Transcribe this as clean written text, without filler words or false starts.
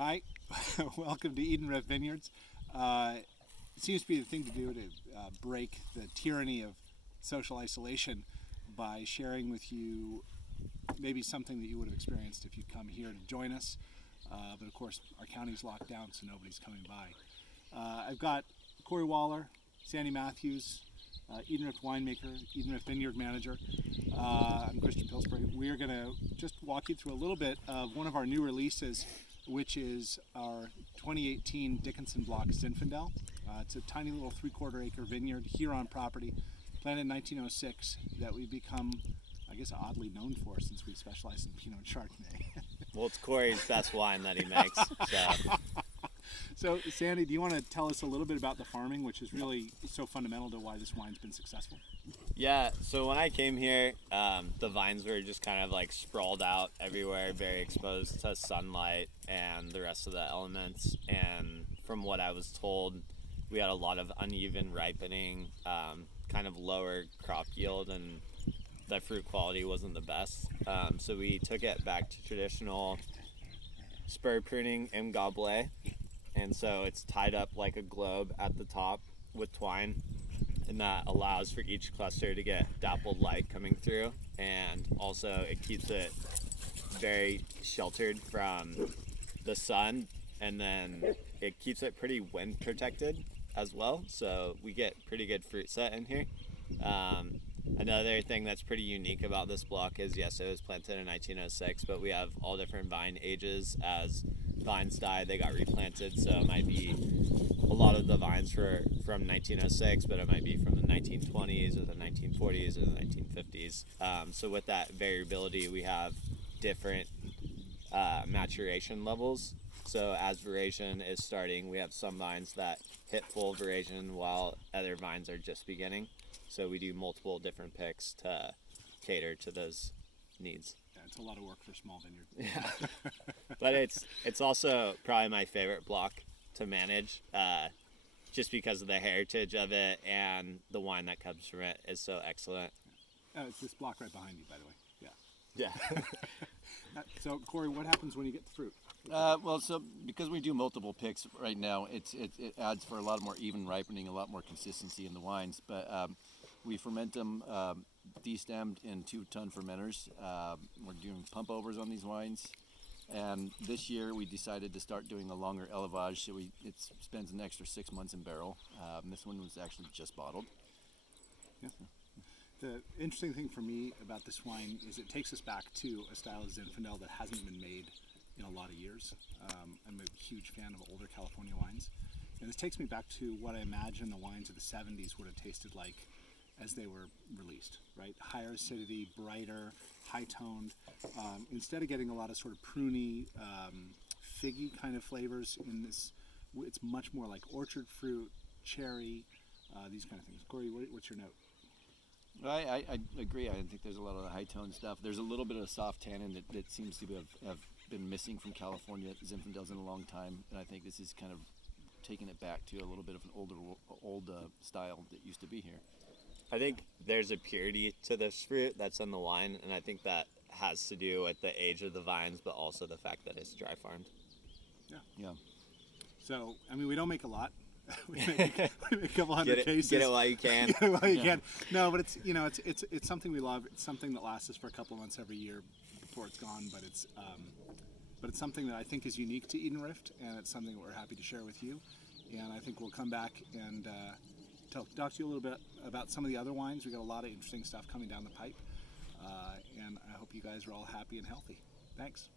Hi, welcome to Eden Rift Vineyards. It seems to be the thing to do to break the tyranny of social isolation by sharing with you maybe something that you would have experienced if you'd come here to join us. But of course, our county's locked down, so nobody's coming by. I've got Cory Waller, Sandy Matthews, Eden Rift Winemaker, Eden Rift Vineyard Manager. I'm Christian Pillsbury. We are going to just walk you through a little bit of one of our new releases, which is our 2018 Dickinson Block Zinfandel. It's a tiny little 3/4 acre vineyard here on property, planted in 1906, that we've become, I guess, oddly known for since we specialize in Pinot and Chardonnay. Well, it's Cory's best wine that he makes. So, Sandy, do you want to tell us a little bit about the farming, which is really so fundamental to why this wine's been successful? Yeah, so when I came here, the vines were just kind of like sprawled out everywhere, very exposed to sunlight and the rest of the elements. And from what I was told, we had a lot of uneven ripening, kind of lower crop yield, and the fruit quality wasn't the best. So we took it back to traditional spur pruning en gobelet. And so it's tied up like a globe at the top with twine, and that allows for each cluster to get dappled light coming through, and also it keeps it very sheltered from the sun, and then it keeps it pretty wind protected as well, so we get pretty good fruit set in here. Another thing that's pretty unique about this block is, yes, it was planted in 1906, but we have all different vine ages. As vines die, they got replanted, so it might be a lot of the vines were from 1906, but it might be from the 1920s or the 1940s or the 1950s. So with that variability, we have different maturation levels. So as veraison is starting, we have some vines that hit full veraison while other vines are just beginning. So we do multiple different picks to cater to those needs. Yeah, it's a lot of work for a small vineyard. Yeah, but it's also probably my favorite block to manage, just because of the heritage of it, and the wine that comes from it is so excellent. It's this block right behind you, by the way. Yeah. So, Cory, what happens when you get the fruit? So because we do multiple picks right now, it adds for a lot more even ripening, a lot more consistency in the wines. But we ferment them destemmed in 2-ton fermenters. We're doing pump overs on these wines, and this year we decided to start doing a longer élevage, so it spends an extra 6 months in barrel. This one was actually just bottled. Yeah. The interesting thing for me about this wine is it takes us back to a style of Zinfandel that hasn't been made in a lot of years. I'm a huge fan of older California wines, and this takes me back to what I imagine the wines of the 70s would have tasted like as they were released, right? Higher acidity, brighter, high-toned. Instead of getting a lot of sort of pruny, figgy kind of flavors in this, it's much more like orchard fruit, cherry, these kind of things. Cory, what's your note? I agree. I think there's a lot of the high-tone stuff. There's a little bit of soft tannin that seems to have been missing from California Zinfandels in a long time, and I think this is kind of taking it back to a little bit of an old style that used to be here. I think there's a purity to this fruit that's in the wine, and I think that has to do with the age of the vines, but also the fact that it's dry farmed. Yeah. So, I mean, we don't make a lot. we make a couple hundred cases. Get it while you can. Get it while you can. No, but it's something we love. It's something that lasts us for a couple of months every year before it's gone. But it's something that I think is unique to Eden Rift, and it's something that we're happy to share with you. And I think we'll come back and talk to you a little bit about some of the other wines. We got a lot of interesting stuff coming down the pipe, and I hope you guys are all happy and healthy. Thanks.